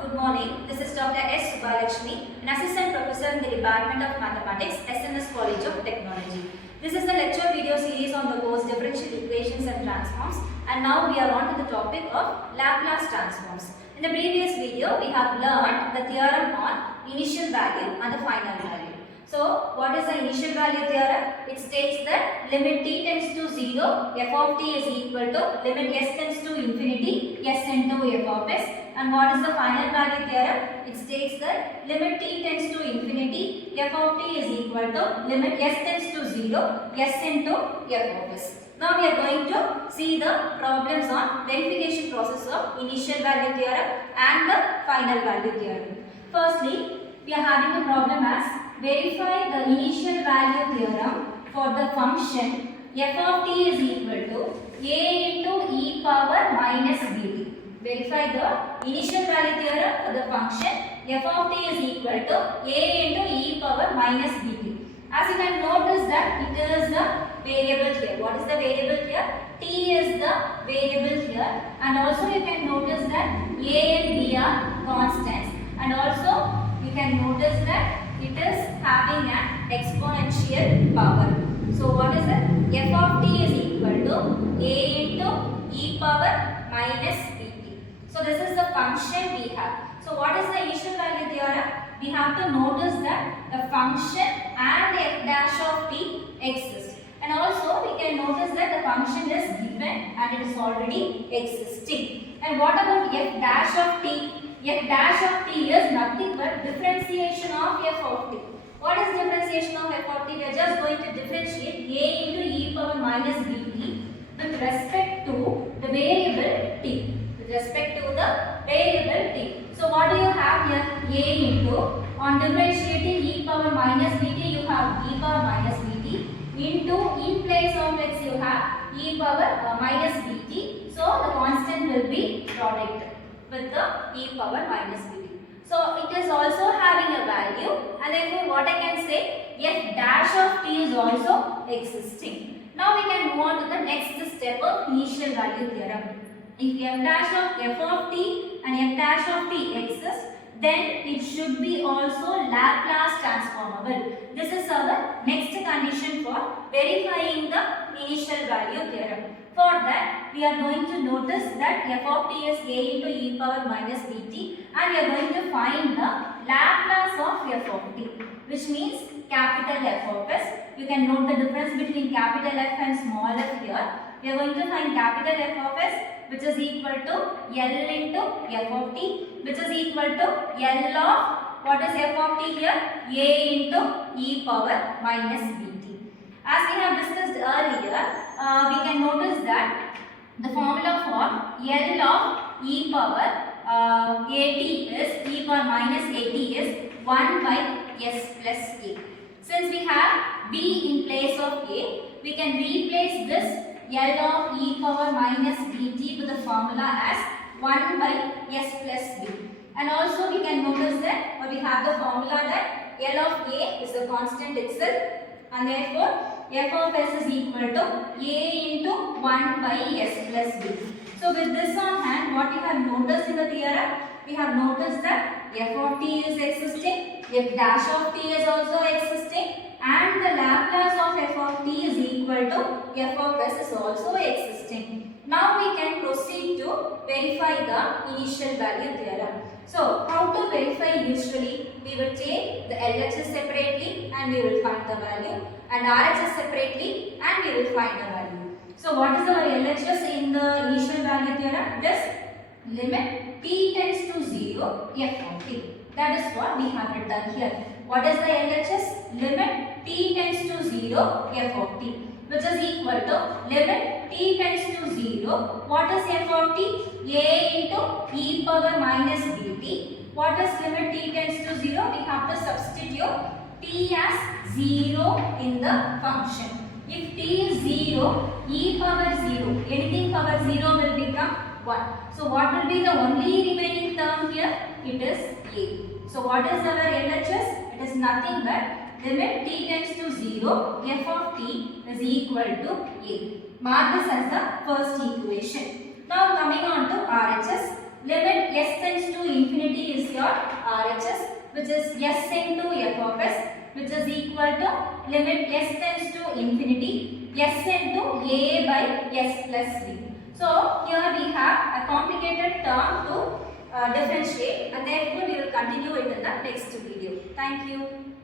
Good morning. This is Dr. S. Subalakshmi, an assistant professor in the Department of Mathematics, SNS College of Technology. This is the lecture video series on the course Differential Equations and Transforms, and now we are on to the topic of Laplace Transforms. In the previous video, we have learned the theorem on initial value and the final value. So, what is the initial value theorem? It states that limit t tends to 0, f of t is equal to limit s tends to infinity, s into f of s. And what is the final value theorem? It states that limit t tends to infinity, f of t is equal to limit s tends to 0, s into f of s. Now we are going to see the problems on verification process of initial value theorem and the final value theorem. Firstly, we are having a problem as verify the initial value theorem for the function f of t is equal to a into e power minus bt. Verify the initial value theorem for the function f of t is equal to a into e power minus bt. As you can notice that it is the variable here. What is the variable here? T is the variable here, and also you can notice that a and b are constants, and also you can notice that it is having an exponential power. So what is it? F of t is equal to a into e power minus bt. So this is the function we have. So what is the initial value theorem? We have to notice that the function and the f dash of t exist. And also we can notice that the function is given and it is already existing. And what about f dash of t? F dash of t is nothing but differentiation of f of t. What is differentiation of f of t? We are just going to differentiate a into e power minus bt with respect to the variable t. With respect to the variable t. So what do you have here? A into, on differentiating e power minus bt you have e power minus bt into, in place of x you have e power minus bt. So the constant will be product with the e power minus bt. So it is also having a value, and therefore what I can say, f dash of t is also existing. Now we can move on to the next step of initial value theorem. If f dash of t and f dash of t exists, then it should be also Laplace transformable. This is our next condition for verifying the initial value theorem. For that, we are going to notice that f of t is a into e power minus bt, and we are going to find the Laplace of f of t, which means capital F of s. You can note the difference between capital F and small f here. We are going to find capital F of s, which is equal to L into f of t, which is equal to L of, what is f of t here? A into e power minus bt. As we have discussed earlier, we can notice that the formula for L of e power at is e power minus at is 1 by s plus a. Since we have b in place of a, we can replace this L of e power minus bt with the formula as 1 by s plus b. And also we can notice that we have the formula that L of a is the constant itself, and therefore f of s is equal to a into 1 by s plus b. So with this on hand, what we have noticed in the theorem, we have noticed that f of t is existing, f dash of t is also existing, and the Laplace of f of t is equal to f of s is also existing. Now we can proceed to verify the initial value theorem. So how to verify? Usually we will take the LHS separately and we will find the value, and RHS separately and we will find the value. So what is our LHS in the initial value theorem? Just limit t tends to 0 f of t. That is what we have written here. What is the LHS? Limit t tends to 0 f of t, which is equal to limit t tends to 0. What is f of t? A into e power minus bt. What is limit t tends to 0? We have to substitute t as 0 in the function. If t is 0, e power 0, anything power 0 will become 1. So what will be the only remaining term here? It is a. So what is our LHS? It is nothing but limit t tends to 0, f of t is equal to a. Mark this as the first equation. Now coming on to RHS. limit s tends to infinity is your RHS, which is s into f of s, which is equal to limit s tends to infinity s into a by s plus b. So here we have a complicated term to differentiate, and therefore we will continue it in the next video. Thank you.